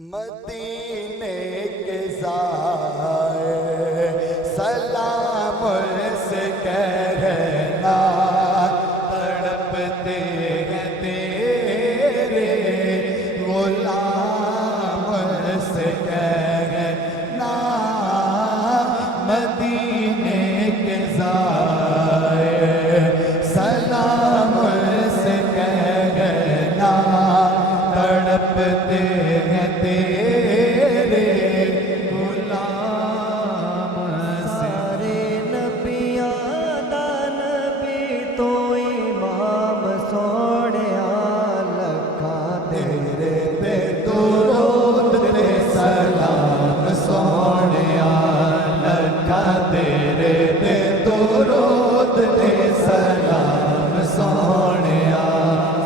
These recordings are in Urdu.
مدینے کے زائر سلام سے کہنا تڑپتے ہیں تیرے غلام سے کہنا مدینے کے زائر سلام سے کہنا تڑپتے ہیں تیرے غلام سے۔ سارے نبیاں دا نبی تو امام سوڑیا لکھاں تیرے تے درود تے سلام سونیا لکھا تیرے تے درود تے سلام سونیا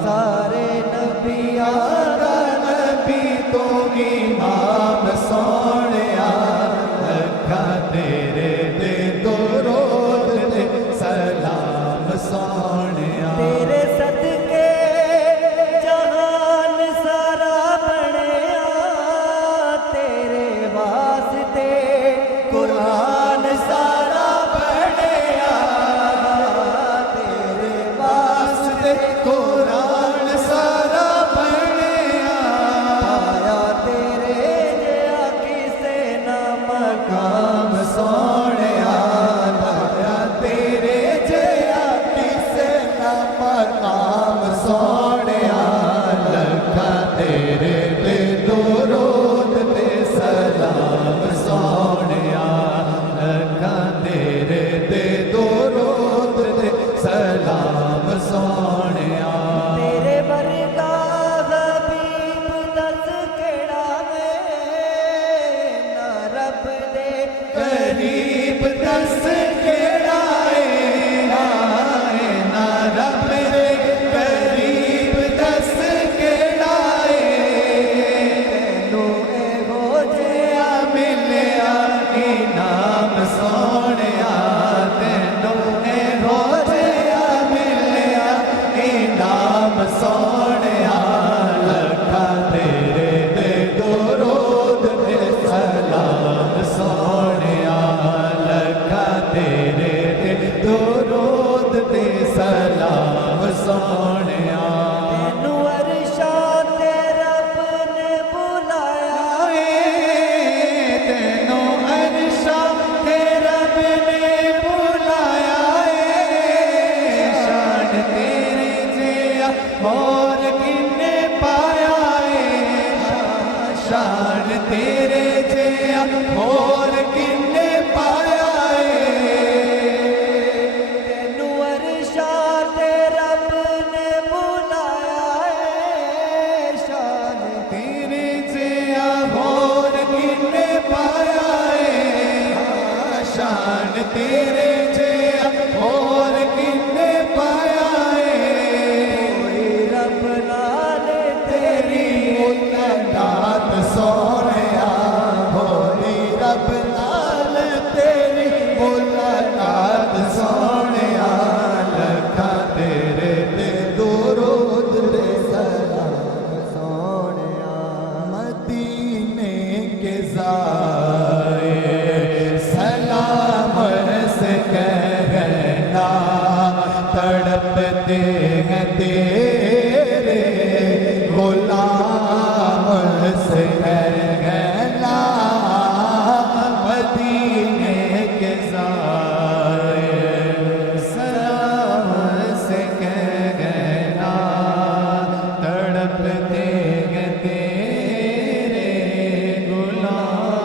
سارے نبیاں دا نبی تو امام سونیا لکھا تیرے تے درود تے سلام سونیا تیرے صدقے جہان سارا بنیا تیرے واسطے قرآن سارا پڑھیا تیرے واسطے قرآن سارا پڑھیا آیا تیرے جیا کسے نہ مقام سونیا لایا تیرے جیا کسے نہ مقام سونیا لکھا تیرے تے درود تے سلام سونیا لکھا تیرے تے درود تے سلام سونیا تیرے ورگا حبیب دس کیڑا وے نہ رب دے قریب دس کیڑا اے نا رب دے قریب دس کیڑا اے تینوں ایہو جیا ملیا انعام سونیا تینوں ایہو جیا ملیا انعام سونیا لکھا تیرے تے درود تے سلام سونیا لکھا تیرے تے درود تے سلام سونیا تینوں عرشاں تے رب نے بلایا تینوں عرشاں تے رب نے بلایا شان تیرے جیا اور کنے پایا شان تیرے جیا اور کنے پایا تینوں عرشاں تے رب نے بلایا شان تیرے جیا اور کنے پایا شان تیرے جیا اور کنے پایا کوئی رب نال تیری ملاقات سونیا ہوئی رب نال تیری ملاقات سونیا لکھا تیرے تے درود تے سلام سونیا مدینے کے زائر سلام سے کہنا تڑپتے ہیں تیرے غلام سے کہنا مدینے کے زائر سلام سے کہنا تڑپتے ہیں تیرے غلام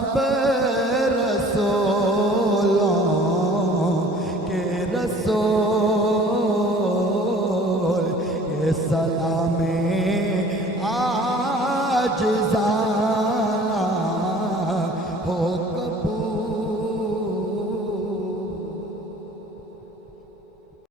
سب رسولوں کے رسول یہ سلام آج